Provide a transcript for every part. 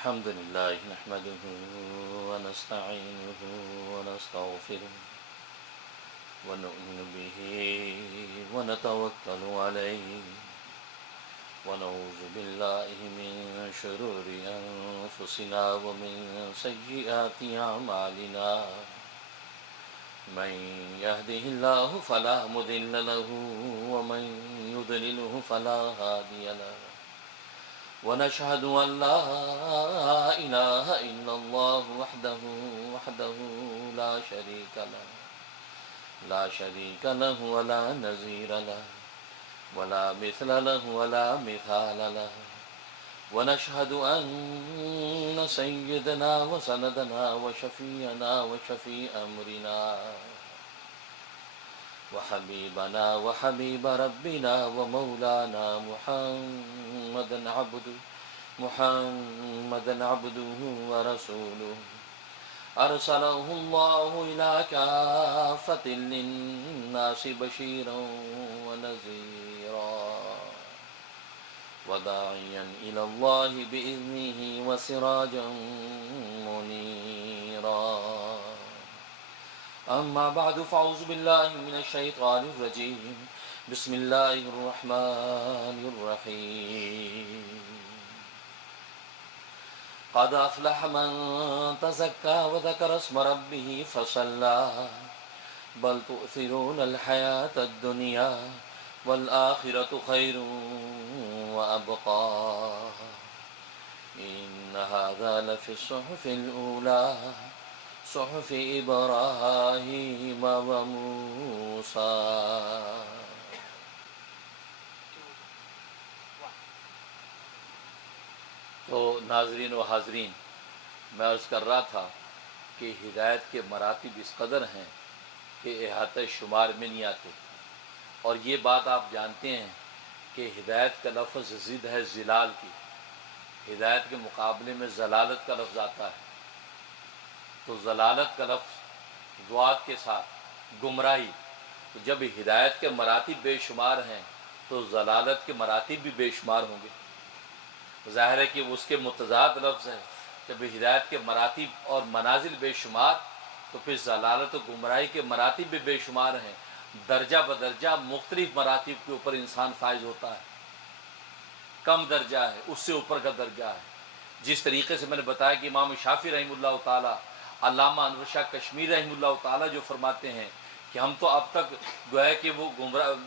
الحمد لله نحمده ونستعينه ونستغفره ونؤمن به ونتوكل عليه ونعوذ بالله من شرور أنفسنا ومن سيئات أعمالنا من يهده الله فلا مضل له ومن يضلله فلا هادي له ونشهد أن لا إله إلا الله وحده لا شريك له ولا نظير له ولا مثل له ولا مثال له ونشهد أن سيدنا وسندنا وشفيعنا وشفيع أمرنا وحبيبنا وحبيب ربنا ومولانا محمدا عبده ورسوله أرسله الله إلى كافة للناس بشيرا ونذيرا وداعيا إلى الله بإذنه وسراجا منيرا أما بعد فأعوذ بالله من الشيطان الرجيم بسم الله الرحمن الرحيم قد أفلح من تزكى وذكر اسم ربه فصلى بل تؤثرون الحياة الدنيا والآخرة خير وأبقى إن هذا لفي الصحف الأولى صحف إبراهيم وموسى. تو ناظرین و حاضرین، میں عرض کر رہا تھا کہ ہدایت کے مراتب اس قدر ہیں کہ احاطہ شمار میں نہیں آتے، اور یہ بات آپ جانتے ہیں کہ ہدایت کا لفظ ضد ہے ضلال کی. ہدایت کے مقابلے میں ضلالت کا لفظ آتا ہے، تو ضلالت کا لفظ ضاد کے ساتھ گمراہی. تو جب ہدایت کے مراتب بے شمار ہیں تو ضلالت کے مراتب بھی بے شمار ہوں گے. ظاہر ہے کہ اس کے متضاد لفظ ہے. جب ہدایت کے مراتب اور منازل بے شمار تو پھر ضلالت و گمراہی کے مراتب بھی بے شمار ہیں. درجہ بدرجہ مختلف مراتب کے اوپر انسان فائز ہوتا ہے. کم درجہ ہے، اس سے اوپر کا درجہ ہے. جس طریقے سے میں نے بتایا کہ امام شافعی رحمہ اللہ تعالی، علامہ انور شاہ کشمیری رحمہ اللہ تعالی جو فرماتے ہیں کہ ہم تو اب تک گویا کہ وہ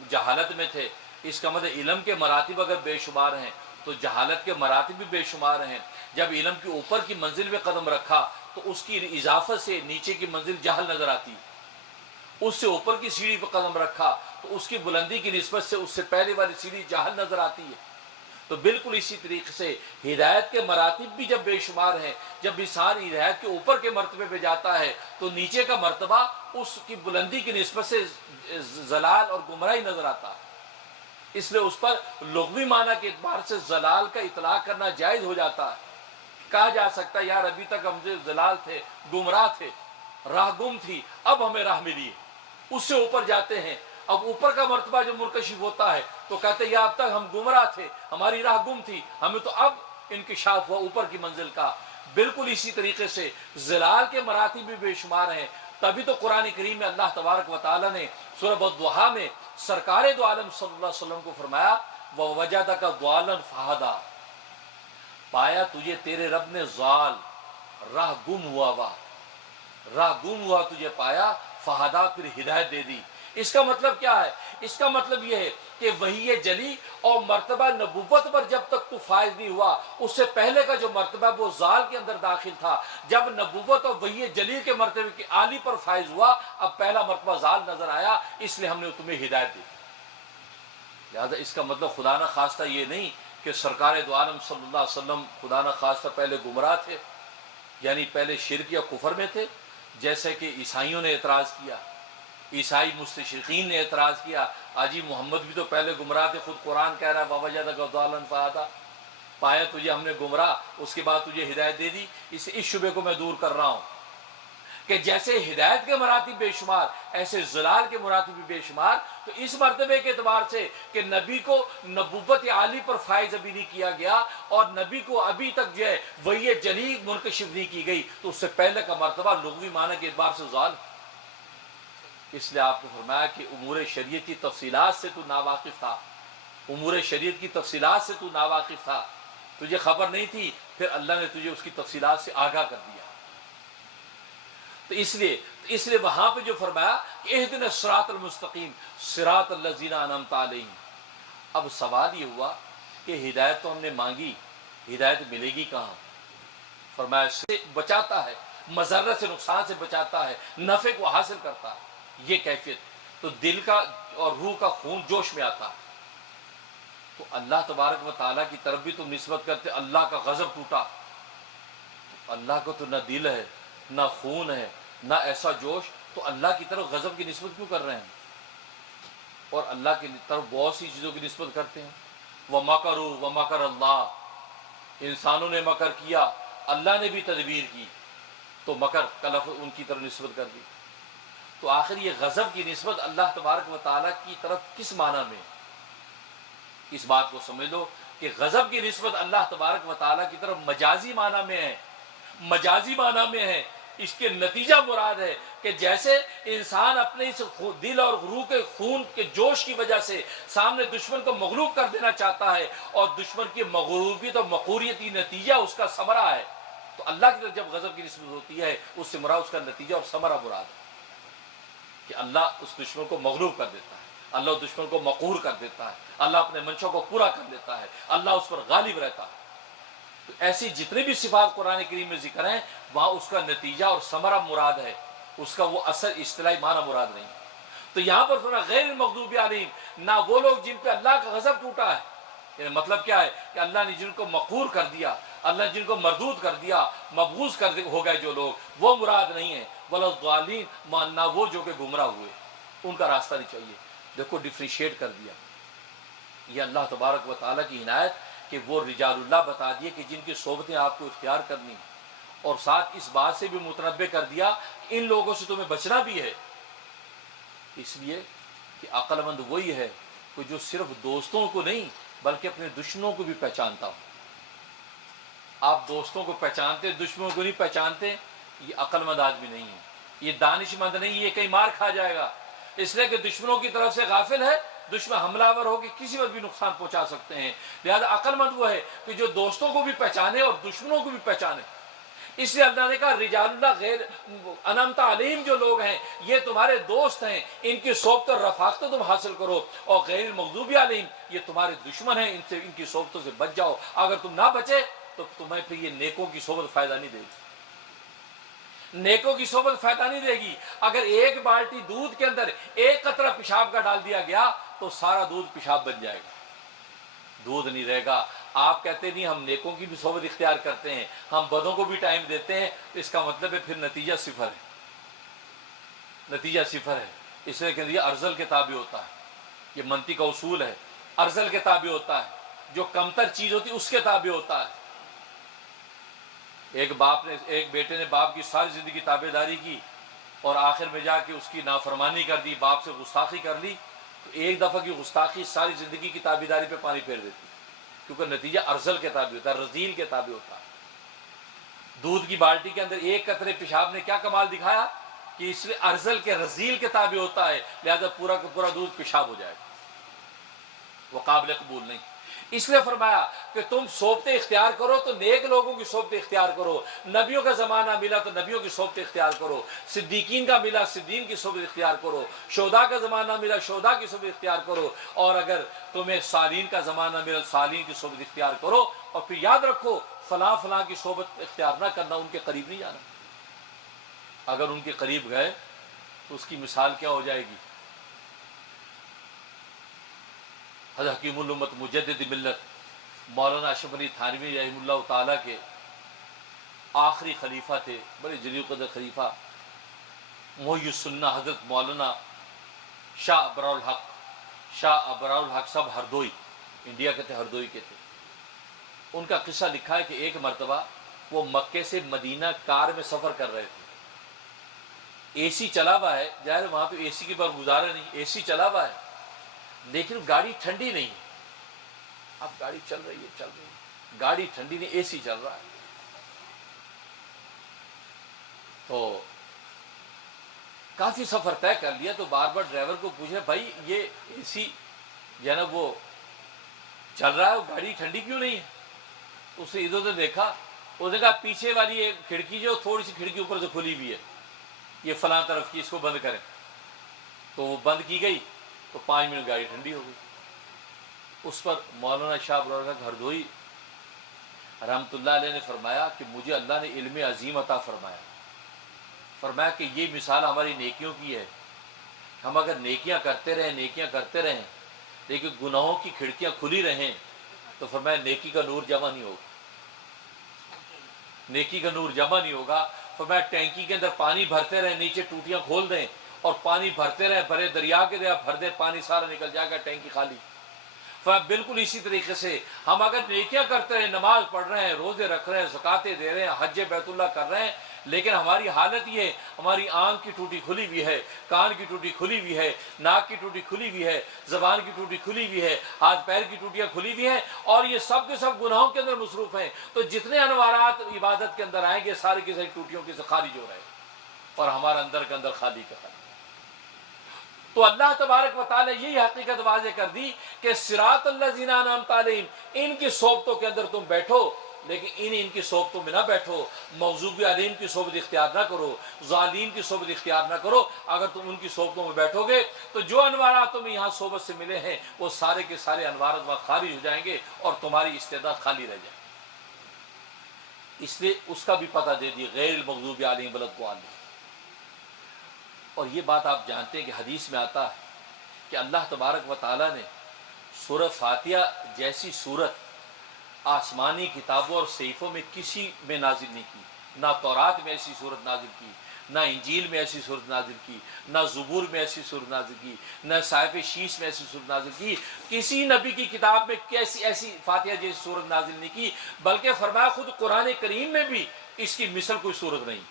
جہالت میں تھے. اس کا مطلب علم کے مراتب اگر بے شمار ہیں تو جہالت کے مراتب بھی بے شمار ہیں. جب علم کے اوپر کی منزل میں قدم رکھا تو اس کی اضافت سے نیچے کی منزل جہل نظر آتی. اس سے اوپر کی سیڑھی پہ قدم رکھا تو اس کی بلندی کی نسبت سے اس سے پہلے والی سیڑھی جہل نظر آتی ہے. تو بالکل اسی طریقے سے ہدایت کے مراتب بھی جب بے شمار ہیں، جب انسان ہدایت کے اوپر کے مرتبے پہ جاتا ہے تو نیچے کا مرتبہ اس کی بلندی کی نسبت سے ضلال اور گمراہی نظر آتا ہے. اس لیے اس پر لغوی معنی کے اعتبار سے ضلال کا اطلاق کرنا جائز ہو جاتا ہے. کہا جا سکتا ہے یار ابھی تک ہم ضلال تھے، گمراہ تھے، راہ گم تھی، اب ہمیں راہ ملی ہے. اس سے اوپر جاتے ہیں، اب اوپر کا مرتبہ جو منکشف ہوتا ہے تو کہتے ہیں یا اب تک ہم گمراہ تھے، ہماری راہ گم تھی، ہمیں تو اب انکشاف ہوا اوپر کی منزل کا. بالکل اسی طریقے سے ضلال کے مراتب بھی بے شمار ہیں. تبھی تو قرآن کریم میں اللہ تبارک و تعالی نے سورہ الضحیٰ میں سرکار دو عالم صلی اللہ علیہ وسلم کو فرمایا وَوَجَدَكَ ضَالًا فَهَدَىٰ، پایا تجھے تیرے رب نے ضال، راہ گم ہوا تجھے پایا، فہدا پھر ہدایت دے دی. اس کا مطلب کیا ہے؟ اس کا مطلب یہ ہے کہ وحی جلی اور مرتبہ نبوت پر جب تک تو فائز نہیں ہوا، اس سے پہلے کا جو مرتبہ وہ ضال کے اندر داخل تھا. جب نبوت اور وحی جلی کے مرتبے کی عالی پر فائز ہوا، اب پہلا مرتبہ ضال نظر آیا، اس لیے ہم نے تمہیں ہدایت دی. لہذا اس کا مطلب خدا نہ خواستہ یہ نہیں کہ سرکار دو عالم صلی اللہ علیہ وسلم خدا نہ خواستہ پہلے گمراہ تھے، یعنی پہلے شرک یا کفر میں تھے، جیسے کہ عیسائیوں نے اعتراض کیا. عیسائی مستشرقین نے اعتراض کیا آجی محمد بھی تو پہلے گمراہ تھے، خود قرآن کہہ رہا ہے وَوَجَدَكَ ضَالًا فَهَدَىٰ، پایا تجھے ہم نے گمراہ، اس کے بعد تجھے ہدایت دے دی. اس شبے کو میں دور کر رہا ہوں. کہ جیسے ہدایت کے مراتب بے شمار ایسے ضلال کے مراتب بھی بے شمار. تو اس مرتبے کے اعتبار سے کہ نبی کو نبوت عالی پر فائز ابھی نہیں کیا گیا اور نبی کو ابھی تک جو ہے وحی جلی منکشف نہیں کی گئی، تو اس سے پہلے کا مرتبہ لغوی معنی کے اعتبار سے ضال. اس لیے آپ نے فرمایا کہ امور شریعت کی تفصیلات سے تو ناواقف تھا، امور شریعت کی تفصیلات سے تو ناواقف تھا، تجھے خبر نہیں تھی، پھر اللہ نے تجھے اس کی تفصیلات سے آگاہ کر دیا. تو اس لیے وہاں پہ جو فرمایا کہ اہدنا الصراط المستقیم صراط الذین انعمت علیہم. اب سوال یہ ہوا کہ ہدایت تو ہم نے مانگی، ہدایت ملے گی کہاں؟ فرمایا سے بچاتا ہے، مضرت سے نقصان سے بچاتا ہے، نفع کو حاصل کرتا ہے. یہ کیفیت تو دل کا اور روح کا خون جوش میں آتا ہے. تو اللہ تبارک و تعالیٰ کی طرف بھی تم نسبت کرتے، اللہ کا غضب ٹوٹا. اللہ کو تو نہ دل ہے نہ خون ہے نہ ایسا جوش، تو اللہ کی طرف غضب کی نسبت کیوں کر رہے ہیں؟ اور اللہ کی طرف بہت سی چیزوں کی نسبت کرتے ہیں. وَمَكَرُوا وَمَكَرَ اللَّهُ، انسانوں نے مکر کیا، اللہ نے بھی تدبیر کی، تو مکر کا لفظ ان کی طرف نسبت کر دی. تو آخر یہ غضب کی نسبت اللہ تبارک و تعالیٰ کی طرف کس معنی میں؟ اس بات کو سمجھ لو کہ غضب کی نسبت اللہ تبارک و تعالیٰ کی طرف مجازی معنی میں ہے، مجازی معنی میں ہے. اس کے نتیجہ مراد ہے کہ جیسے انسان اپنے اس دل اور روح کے خون کے جوش کی وجہ سے سامنے دشمن کو مغلوب کر دینا چاہتا ہے، اور دشمن کی مغلوبیت اور مقوریتی نتیجہ اس کا ثمرہ ہے. تو اللہ کی طرف جب غضب کی نسبت ہوتی ہے، اس سے مراد اس کا نتیجہ اور ثمرہ مراد ہے کہ اللہ اس دشمن کو مغلوب کر دیتا ہے، اللہ اس دشمن کو مقہور کر دیتا ہے، اللہ اپنے منشوں کو پورا کر دیتا ہے، اللہ اس پر غالب رہتا ہے. تو ایسی جتنی بھی صفات قرآن کریم میں ذکر ہیں، وہاں اس کا نتیجہ اور ثمرہ مراد ہے، اس کا وہ اثر اصطلاحی معنی مراد نہیں. تو یہاں پر فرمایا غیر المغضوب علیہم، نہ وہ لوگ جن پہ اللہ کا غضب ٹوٹا ہے. یعنی مطلب کیا ہے کہ اللہ نے جن کو مقہور کر دیا، اللہ نے جن کو مردود کر دیا، مبغوض ہو گئے جو لوگ، وہ مراد نہیں ہے. ولا الضالین، ماننا وہ جو کہ گمراہ ہوئے، ان کا راستہ نہیں چاہیے. دیکھو ڈفرینشیٹ کر دیا. یہ اللہ تبارک و تعالیٰ کی عنایت کہ وہ رجال اللہ بتا دیے کہ جن کی صحبتیں آپ کو اختیار کرنی، اور ساتھ اس بات سے بھی متنبع کر دیا کہ ان لوگوں سے تمہیں بچنا بھی ہے. اس لیے کہ عقل مند وہی ہے کہ جو صرف دوستوں کو نہیں بلکہ اپنے دشمنوں کو بھی پہچانتا ہو. آپ دوستوں کو پہچانتے، دشمنوں کو نہیں پہچانتے، یہ عقل مند آدمی نہیں ہے، یہ دانش مند نہیں، یہ کہیں مار کھا جائے گا. اس لیے کہ دشمنوں کی طرف سے غافل ہے، دشمن حملہ آور ہو کے کسی وقت بھی نقصان پہنچا سکتے ہیں. لہذا عقل مند وہ ہے کہ جو دوستوں کو بھی پہچانے اور دشمنوں کو بھی پہچانے. اس لیے اللہ نے کہا رجال اللہ غیر انعمت علیہم، جو لوگ ہیں یہ تمہارے دوست ہیں، ان کی صحبت اور رفاقت تم حاصل کرو. اور غیر المغضوب علیہم، یہ تمہارے دشمن ہیں، ان کی صحبتوں سے بچ جاؤ. اگر تم نہ بچے تو تمہیں پھر یہ نیکوں کی صحبت فائدہ نہیں دے گی. نیکوں کی صحبت فائدہ نہیں دے گی. اگر ایک بالٹی دودھ کے اندر ایک قطرہ پیشاب کا ڈال دیا گیا تو سارا دودھ پیشاب بن جائے گا، دودھ نہیں رہے گا. آپ کہتے نہیں ہم نیکوں کی بھی صحبت اختیار کرتے ہیں، ہم بدوں کو بھی ٹائم دیتے ہیں، اس کا مطلب ہے پھر نتیجہ صفر ہے، نتیجہ صفر ہے. اس لیے کہ یہ ارذل کے تابع ہوتا ہے، یہ منطق کا اصول ہے. ارذل کے تابع ہوتا ہے، جو کمتر چیز ہوتی ہے اس کے تابع ہوتا ہے. ایک بیٹے نے باپ کی ساری زندگی تابع داری کی اور آخر میں جا کے اس کی نافرمانی کر دی، باپ سے گستاخی کر لی، تو ایک دفعہ کی گستاخی ساری زندگی کی تابع داری پہ پانی پھیر دیتی، کیونکہ نتیجہ ارذل کے تابع ہوتا ہے، رذیل کے تابع ہوتا ہے. دودھ کی بالٹی کے اندر ایک قطرے پیشاب نے کیا کمال دکھایا کہ اس لیے ارذل کے رذیل کے تابع ہوتا ہے، لہذا پورا کا پورا دودھ پیشاب ہو جائے گا، وہ قابل قبول نہیں. اس لیے فرمایا کہ تم صحبتیں اختیار کرو تو نیک لوگوں کی صحبتیں اختیار کرو. نبیوں کا زمانہ ملا تو نبیوں کی صحبتیں اختیار کرو. صدیقین کا ملا صدیقین کی صحبت اختیار کرو. شہداء کا زمانہ ملا شہداء کی صحبت اختیار کرو. اور اگر تمہیں صالحین کا زمانہ ملا صالحین کی صحبت اختیار کرو. اور پھر یاد رکھو فلاں فلاں کی صحبت اختیار نہ کرنا، ان کے قریب نہیں جانا. اگر ان کے قریب گئے تو اس کی مثال کیا ہو جائے گی؟ حضرت حکیم الامت مجدد ملت مولانا اشرف علی تھانوی رحمہ اللہ تعالیٰ کے آخری خلیفہ تھے، بڑے جلیل قدر خلیفہ، محی السنہ حضرت مولانا شاہ ابرار الحق صاحب ہردوئی، انڈیا کے تھے، ہردوئی کے تھے. ان کا قصہ لکھا ہے کہ ایک مرتبہ وہ مکے سے مدینہ کار میں سفر کر رہے تھے. اے سی چلا ہوا ہے، ظاہر وہاں تو اے سی کے بعد گزارا نہیں، اے سی چلا ہوا ہے لیکن گاڑی ٹھنڈی نہیں ہے۔ اب گاڑی چل رہی ہے، گاڑی ٹھنڈی نہیں، اے سی چل رہا ہے۔ تو کافی سفر طے کر لیا تو بار بار ڈرائیور کو پوچھے بھائی یہ اے سی جو ہے نا وہ چل رہا ہے، وہ گاڑی ٹھنڈی کیوں نہیں ہے؟ اس نے ادھر ادھر دیکھا، اس نے کہا پیچھے والی ایک کھڑکی جو تھوڑی سی کھڑکی اوپر سے کھلی ہوئی ہے، یہ فلاں طرف کی، اس کو بند کریں۔ تو وہ بند کی گئی تو 5 منٹ گاڑی ٹھنڈی ہو گئی۔ اس پر مولانا شاہ ابوالبرکات ہردوئی رحمۃ اللہ علیہ نے فرمایا کہ مجھے اللہ نے علم عظیم عطا فرمایا کہ یہ مثال ہماری نیکیوں کی ہے۔ ہم اگر نیکیاں کرتے رہیں لیکن گناہوں کی کھڑکیاں کھلی رہیں تو فرمایا نیکی کا نور جمع نہیں ہوگا، نیکی کا نور جمع نہیں ہوگا۔ فرمایا ٹینکی کے اندر پانی بھرتے رہیں، نیچے ٹوٹیاں کھول دیں اور پانی بھرتے رہیں، بھرے دریا کے دریا بھر دیں، پانی سارا نکل جائے گا، ٹینکی خالی۔ بالکل اسی طریقے سے ہم اگر نیکیاں کرتے رہیں، نماز پڑھ رہے ہیں، روزے رکھ رہے ہیں، زکاتیں دے رہے ہیں، حج بیت اللہ کر رہے ہیں، لیکن ہماری حالت یہ ہے ہماری آنکھ کی ٹوٹی کھلی ہوئی ہے، کان کی ٹوٹی کھلی ہوئی ہے، ناک کی ٹوٹی کھلی ہوئی ہے، زبان کی ٹوٹی کھلی ہوئی ہے، ہاتھ پیر کی ٹوٹیاں کھلی ہوئی ہیں، اور یہ سب کے سب گناہوں کے اندر مصروف ہیں، تو جتنے انوارات عبادت کے اندر آئیں گے سارے کی ساری ٹوٹیوں کے سے خارج ہو رہے ہیں اور ہمارا اندر کے اندر خالی کا خالی۔ تو اللہ تبارک و تعالی یہی حقیقت واضح کر دی کہ صراط الذین انعمت علیہم، ان کی صحبتوں کے اندر تم بیٹھو، لیکن ان کی صحبتوں میں نہ بیٹھو، مغضوب علیہم کی صحبت اختیار نہ کرو، ظالمین کی صحبت اختیار نہ کرو۔ اگر تم ان کی صحبتوں میں بیٹھو گے تو جو انوارات تمہیں یہاں صحبت سے ملے ہیں وہ سارے کے سارے انوارات وہاں خارج ہو جائیں گے اور تمہاری استعداد خالی رہ جائے گی۔ اس لیے اس کا بھی پتہ دے دی، غیر المغضوب علیہم ولا الضالین۔ اور یہ بات آپ جانتے ہیں کہ حدیث میں آتا ہے کہ اللہ تبارک و تعالیٰ نے سورہ فاتحہ جیسی صورت آسمانی کتابوں اور صحیفوں میں کسی میں نازل نہیں کی، نہ تورات میں ایسی صورت نازل کی، نہ انجیل میں ایسی صورت نازل کی، نہ زبور میں ایسی صورت نازل کی، نہ صحائف شیش میں ایسی صورت نازل کی، کسی نبی کی کتاب میں ایسی فاتحہ جیسی صورت نازل نہیں کی، بلکہ فرمایا خود قرآن کریم میں بھی اس کی مثل کوئی صورت نہیں،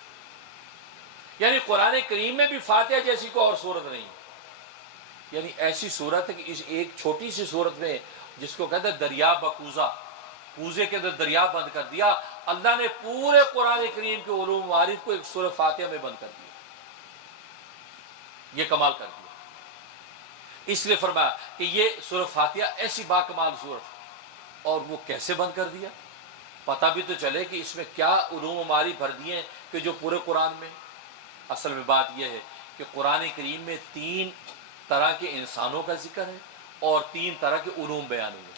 یعنی قرآن کریم میں بھی فاتحہ جیسی کوئی اور صورت نہیں، یعنی ایسی صورت ہے کہ اس ایک چھوٹی سی صورت میں، جس کو کہتے ہیں دریا بکوزہ، کوزے کے اندر دریا بند کر دیا، اللہ نے پورے قرآن کریم کے علوم معارف کو ایک سورہ فاتحہ میں بند کر دیا، یہ کمال کر دیا۔ اس لیے فرمایا کہ یہ سورہ فاتحہ ایسی باکمال صورت، اور وہ کیسے بند کر دیا؟ پتہ بھی تو چلے کہ اس میں کیا علوم و معارف بھر دیے ہیں کہ جو پورے قرآن میں۔ اصل میں بات یہ ہے کہ قرآن کریم میں 3 طرح کے انسانوں کا ذکر ہے اور 3 طرح کے علوم بیان ہوئے،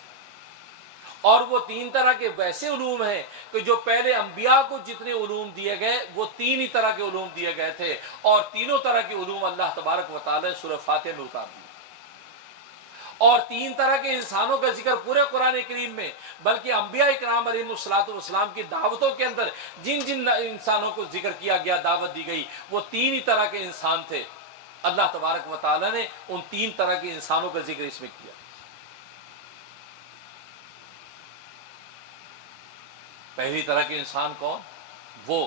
اور وہ 3 طرح کے ویسے علوم ہیں کہ جو پہلے انبیاء کو جتنے علوم دیے گئے وہ 3 ہی طرح کے علوم دیے گئے تھے، اور تینوں طرح کے علوم اللہ تبارک و تعالی نے سورہ فاتحہ میں اتار دیے، اور 3 طرح کے انسانوں کا ذکر پورے قرآن کریم میں، بلکہ انبیاء اکرام علیہ الصلوۃ والسلام کی دعوتوں کے اندر جن جن انسانوں کو ذکر کیا گیا، دعوت دی گئی، وہ 3 ہی طرح کے انسان تھے۔ اللہ تبارک و تعالی نے ان 3 طرح کے انسانوں کا ذکر اس میں کیا۔ پہلی طرح کے انسان کون؟ وہ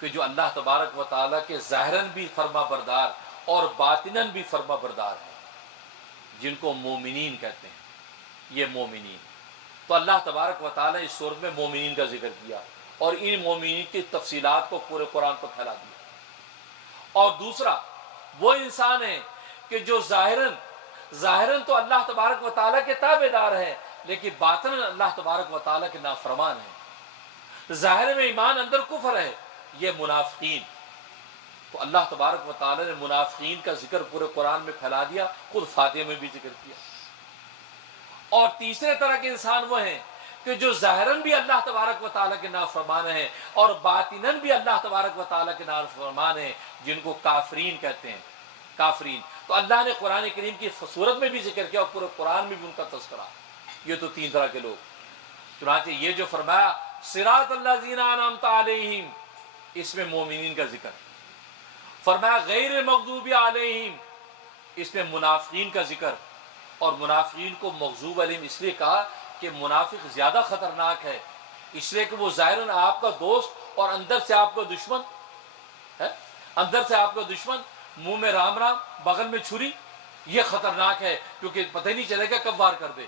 کہ جو اللہ تبارک و تعالیٰ کے ظاہراً بھی فرما بردار اور باطناً بھی فرما بردار ہیں، جن کو مومنین کہتے ہیں۔ یہ مومنین، تو اللہ تبارک و تعالیٰ اس صورت میں مومنین کا ذکر کیا اور ان مومنین کی تفصیلات کو پورے قرآن پر پھیلا دیا۔ اور دوسرا وہ انسان ہے کہ جو ظاہراً تو اللہ تبارک و تعالیٰ کے تابع دار ہیں، لیکن باطناً اللہ تبارک و تعالیٰ کے نافرمان ہیں۔ ظاہر میں ایمان اندر کفر ہے، یہ منافقین۔ تو اللہ تبارک و تعالی نے منافقین کا ذکر پورے قرآن میں پھیلا دیا، خود فاتحہ میں بھی ذکر کیا۔ اور تیسرے طرح کے انسان وہ ہیں کہ جو ظاہراً بھی اللہ تبارک و تعالیٰ کے نافرمان ہیں اور باطناً بھی اللہ تبارک و تعالیٰ کے نافرمان ہیں، جن کو کافرین کہتے ہیں، کافرین۔ تو اللہ نے قرآن کریم کی صورت میں بھی ذکر کیا اور پورے قرآن میں بھی ان کا تذکرہ۔ یہ تو 3 طرح کے لوگ۔ چنانچہ یہ جو فرمایا صراط الذین انعمت علیہم، اس میں مومنین کا ذکر، فرمایا غیر المغضوب علیہم، اس میں منافقین کا ذکر، اور منافقین کو مغضوب علیہم اس لیے کہا کہ منافق زیادہ خطرناک ہے، اس لیے کہ وہ ظاہراً آپ کا دوست اور اندر سے آپ کا دشمن ہے۔ اندر سے آپ کا دشمن، منہ میں رام رام، بغل میں چھری، یہ خطرناک ہے، کیونکہ پتہ نہیں چلے گا کب وار کر دے۔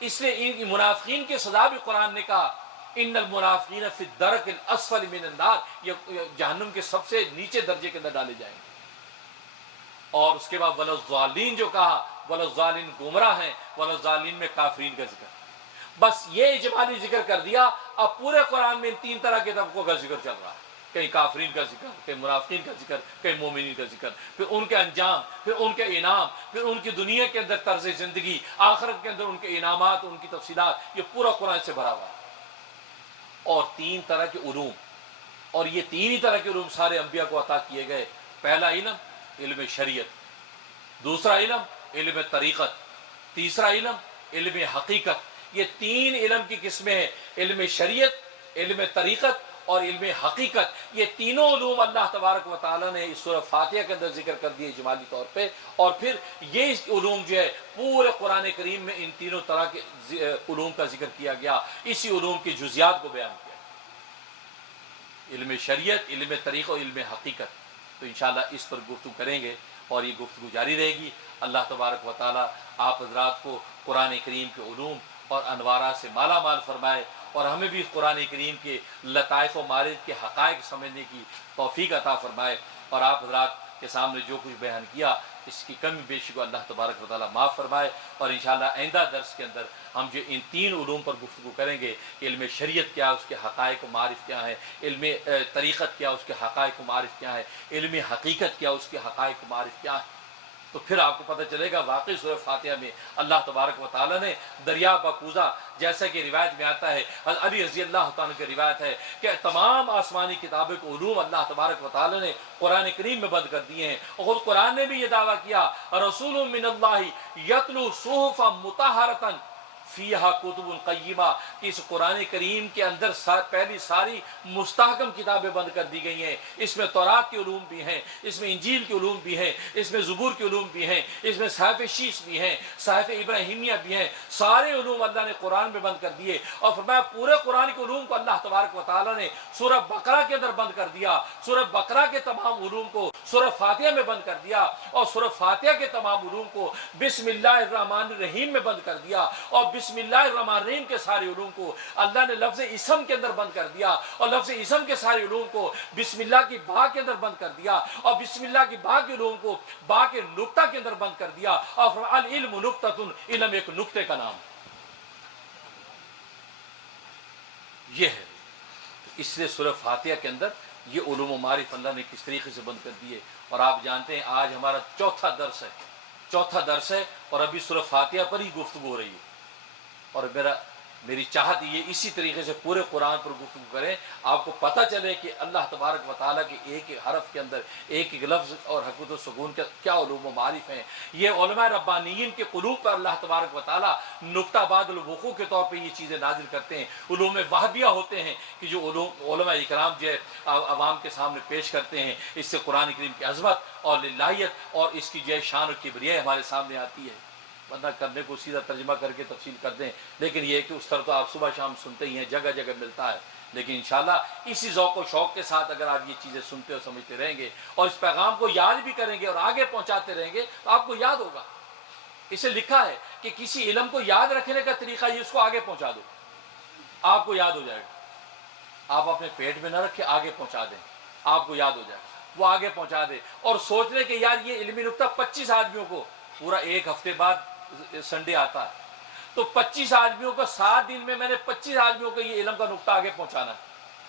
اس لیے ان منافقین کی سزا بھی قرآن نے کہا ان المنافقین فی الدرک الاسفل من النار، یہ جہنم کے سب سے نیچے درجے کے اندر ڈالے جائیں گے۔ اور اس کے بعد وللضالین جو کہا، وللضالین گمراہ ہیں، وللضالین میں کافرین کا ذکر، بس یہ اجمالی ذکر کر دیا۔ اب پورے قرآن میں ان تین طرح کے طبقوں کا ذکر چل رہا ہے، کہیں کافرین کا ذکر، کہیں منافقین کا ذکر، کہیں مومنین کا ذکر، پھر ان کے انجام، پھر ان کے انعام، پھر ان کی دنیا کے اندر طرز زندگی، آخرت کے اندر ان کے انعامات، ان کی تفصیلات، یہ پورا قرآن سے بھرا ہوا ہے۔ اور تین طرح کے علوم، اور یہ تین ہی طرح کے علوم سارے انبیاء کو عطا کیے گئے۔ پہلا علم، علم شریعت، دوسرا علم، علم طریقت، تیسرا علم، علم حقیقت۔ یہ تین علم کی قسمیں ہیں، علم شریعت، علم طریقت اور علم حقیقت۔ یہ تینوں علوم اللہ تبارک و تعالیٰ نے اس سورہ فاتحہ کے اندر ذکر کر دیے اجمالی طور پہ، اور پھر یہ علوم جو ہے پورے قرآن کریم میں ان تینوں طرح کے علوم کا ذکر کیا گیا، اسی علوم کی جزیات کو بیان کیا، علم شریعت، علم طریقہ اور علم حقیقت۔ تو انشاءاللہ اس پر گفتگو کریں گے اور یہ گفتگو جاری رہے گی۔ اللہ تبارک و تعالیٰ آپ حضرات کو قرآن کریم کے علوم اور انوارات سے مالا مال فرمائے، اور ہمیں بھی قرآن کریم کے لطائف و معارف کے حقائق سمجھنے کی توفیق عطا فرمائے، اور آپ حضرات کے سامنے جو کچھ بیان کیا اس کی کمی بیشی کو اللہ تبارک و تعالیٰ معاف فرمائے۔ اور انشاءاللہ آئندہ درس کے اندر ہم جو ان تین علوم پر گفتگو کریں گے، علم شریعت کیا، اس کے حقائق و معارف کیا ہے، علم طریقت کیا، اس کے حقائق و معارف کیا ہے، علم حقیقت کیا، اس کے حقائق و معارف کیا ہے، تو پھر آپ کو پتہ چلے گا واقعی سورہ فاتحہ میں اللہ تبارک و تعالیٰ نے دریا بکوزہ، جیسا کہ روایت میں آتا ہے، حضرت علی رضی اللہ تعالیٰ کی روایت ہے کہ تمام آسمانی کتابوں کے علوم اللہ تبارک و تعالیٰ نے قرآن کریم میں بند کر دیے ہیں، اور خود قرآن نے بھی یہ دعویٰ کیا رسول من اللہ یتلو صحفا مطہرۃ فیہا کتب قیمہ، کہ اس قرآن کریم کے اندر پہلی ساری مستحکم کتابیں بند کر دی گئی ہیں۔ اس میں تورات کے علوم بھی ہیں، اس میں انجیل کے علوم بھی ہیں، اس میں زبور کے علوم بھی ہیں، اس میں صحائف شیش بھی ہیں، صحائف ابراہیمیہ بھی ہیں، سارے علوم اللہ نے قرآن میں بند کر دیے۔ اور فرمایا پورے قرآن کے علوم کو اللہ تبارک و تعالیٰ نے سورہ بقرہ کے اندر بند کر دیا، سورہ بقرہ کے تمام علوم کو سورہ فاتحہ میں بند کر دیا، اور سورہ فاتحہ کے تمام علوم کو بسم اللہ الرحمن الرحیم میں بند کر دیا، اور بسم اللہ الرحمن الرحیم کے سارے علوم کو اللہ نے لفظ اسم کے اندر بند کر دیا، اور لفظ اسم کے سارے علوم کو بسم اللہ کی با کے اندر بند کر دیا، اور بسم اللہ کی با کے علوم کو با کے نقطہ کے اندر بند کر دیا، اور العلم نقطۃ، علم ایک نقطے کا نام یہ ہے۔ اس لیے سورہ فاتحہ کے اندر یہ علوم و معارف اللہ نے کس طریقے سے بند کر دیے۔ اور آپ جانتے ہیں آج ہمارا چوتھا درس ہے اور ابھی سورہ فاتحہ پر ہی گفتگو ہو رہی ہے، اور میری چاہت یہ اسی طریقے سے پورے قرآن پر گفتگو کریں، آپ کو پتہ چلے کہ اللہ تبارک و تعالیٰ کے ایک ایک حرف کے اندر ایک ایک لفظ اور حقیقت و سکون کا کیا علوم و معارف ہیں۔ یہ علماء ربانیین کے قلوب پر اللہ تبارک و تعالیٰ نقطہ بعد الوقوع کے طور پہ یہ چیزیں نازل کرتے ہیں۔ علوم وہابیہ ہوتے ہیں کہ جو علماء اکرام جو ہے عوام کے سامنے پیش کرتے ہیں، اس سے قرآن کریم کی عظمت اور للہیت اور اس کی جو ہے شان و کبریائی ہمارے سامنے آتی ہے، ورنہ کرنے کو سیدھا ترجمہ کر کے تفصیل کر دیں۔ لیکن یہ کہ اس طرح تو آپ صبح شام سنتے ہی ہیں، جگہ جگہ ملتا ہے، لیکن انشاءاللہ اسی ذوق و شوق کے ساتھ اگر آپ یہ چیزیں سنتے اور سمجھتے رہیں گے اور اس پیغام کو یاد بھی کریں گے اور آگے پہنچاتے رہیں گے تو آپ کو یاد ہوگا۔ اسے لکھا ہے کہ کسی علم کو یاد رکھنے کا طریقہ یہ اس کو آگے پہنچا دو، آپ کو یاد ہو جائے گا۔ آپ اپنے پیٹ میں نہ رکھے، آگے پہنچا دیں، آپ کو یاد ہو جائے گا، وہ آگے پہنچا دے۔ اور سوچ لیں کہ یار یہ علمی نقطہ 25 آدمیوں کو، پورا ایک ہفتے بعد سنڈے آتا ہے تو 25 آدمیوں کو 7 دن میں نے 25 آدمیوں کو یہ علم کا نقطہ آگے پہنچانا ہے۔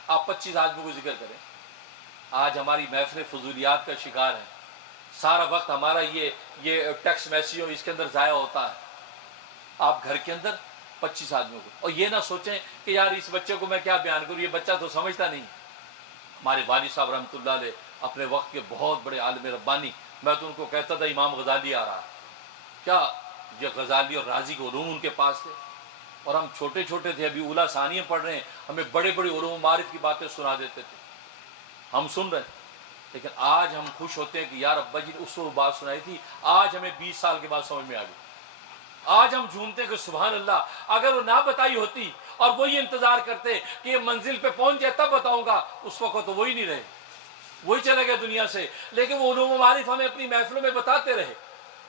آپ 25 آدمیوں کو ذکر کریں۔ آج ہماری محفل فضولیات کا شکار ہے، سارا وقت ہمارا یہ ٹیکسٹ میسیج اس کے اندر ضائع ہوتا ہے۔ آپ گھر کے اندر 25 آدمیوں کو، اور یہ نہ سوچیں کہ یار اس بچے کو میں کیا بیان کروں، یہ بچہ تو سمجھتا نہیں۔ ہمارے والد صاحب رحمۃ اللہ علیہ اپنے وقت کے بہت بڑے عالم ربانی، میں تو ان کو کہتا تھا امام غزالی آ رہا ہے، کیا یہ غزالی اور رازی کے علوم ان کے پاس تھے، اور ہم چھوٹے چھوٹے تھے، ابھی اولا ثانیہ پڑھ رہے ہیں، ہمیں بڑے بڑے علوم و معارف کی باتیں سنا دیتے تھے، ہم سن رہے ہیں۔ لیکن آج ہم خوش ہوتے ہیں کہ یار ابا جی نے اس وقت بات سنائی تھی، آج ہمیں 20 سال کے بعد سمجھ میں آ گئی۔ آج ہم جھومتے ہیں کہ سبحان اللہ، اگر وہ نہ بتائی ہوتی اور وہی انتظار کرتے کہ یہ منزل پہ پہنچ جائے تب بتاؤں گا، اس وقت تو وہی نہیں رہے۔ وہی چلے گئے دنیا سے، لیکن وہ علوم و معارف ہمیں اپنی محفلوں میں بتاتے رہے۔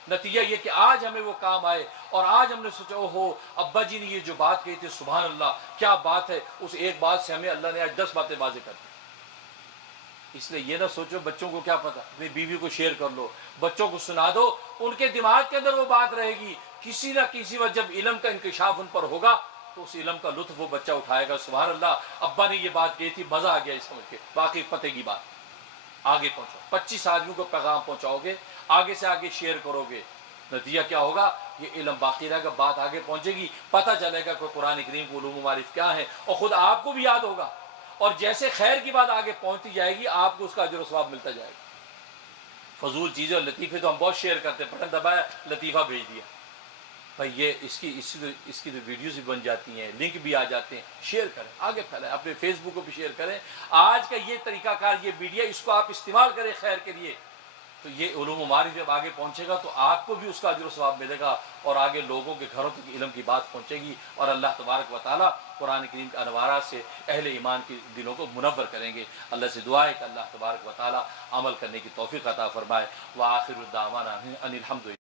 نتیجہ یہ کہ آج ہمیں وہ کام آئے، اور آج ہم نے سوچا ہو ابا جی نے یہ جو بات کہی تھی، سبحان اللہ کیا بات ہے، اس ایک بات سے ہمیں اللہ نے آج 10 باتیں واضح کر دی۔ اس لیے یہ نہ سوچو بچوں کو کیا پتا، اپنی بیوی کو شیئر کر لو، بچوں کو سنا دو، ان کے دماغ کے اندر وہ بات رہے گی، کسی نہ کسی وقت جب علم کا انکشاف ان پر ہوگا تو اس علم کا لطف وہ بچہ اٹھائے گا، سبحان اللہ ابا نے یہ بات کہی تھی، مزہ آ گیا اس سمجھ کے، باقی پتے کی بات آگے پہنچو، 25 آدمیوں کو پیغام پہنچاؤ گے، آگے سے آگے شیئر کرو گے، نتیجہ کیا ہوگا، یہ علم باقی رہے گا، بات آگے پہنچے گی، پتہ چلے گا کہ قرآن کریم کے علوم و معارف کیا ہیں، اور خود آپ کو بھی یاد ہوگا، اور جیسے خیر کی بات آگے پہنچتی جائے گی آپ کو اس کا اجر و ثواب ملتا جائے گا۔ فضول چیزیں اور لطیفے تو ہم بہت شیئر کرتے ہیں، بٹن دبایا لطیفہ بھیج دیا، بھائی یہ اس کی تو ویڈیوز بھی بن جاتی ہیں، لنک بھی آ جاتے ہیں، شیئر کریں، آگے پھیلائیں، اپنے فیس بک کو بھی شیئر کریں۔ آج کا یہ طریقہ کار، یہ میڈیا، اس کو آپ استعمال کریں خیر کے لیے، تو یہ علوم و معارف جب آگے پہنچے گا تو آپ کو بھی اس کا اجر و ثواب ملے گا، اور آگے لوگوں کے گھروں تک علم کی بات پہنچے گی، اور اللہ تبارک و تعالیٰ قرآن کریم کے انوارات سے اہل ایمان کے دلوں کو منور کریں گے۔ اللہ سے دعا ہے کہ اللہ تبارک و تعالیٰ عمل کرنے کی توفیق عطا فرمائے۔ وآخر الدعوانا ان الحمد للہ۔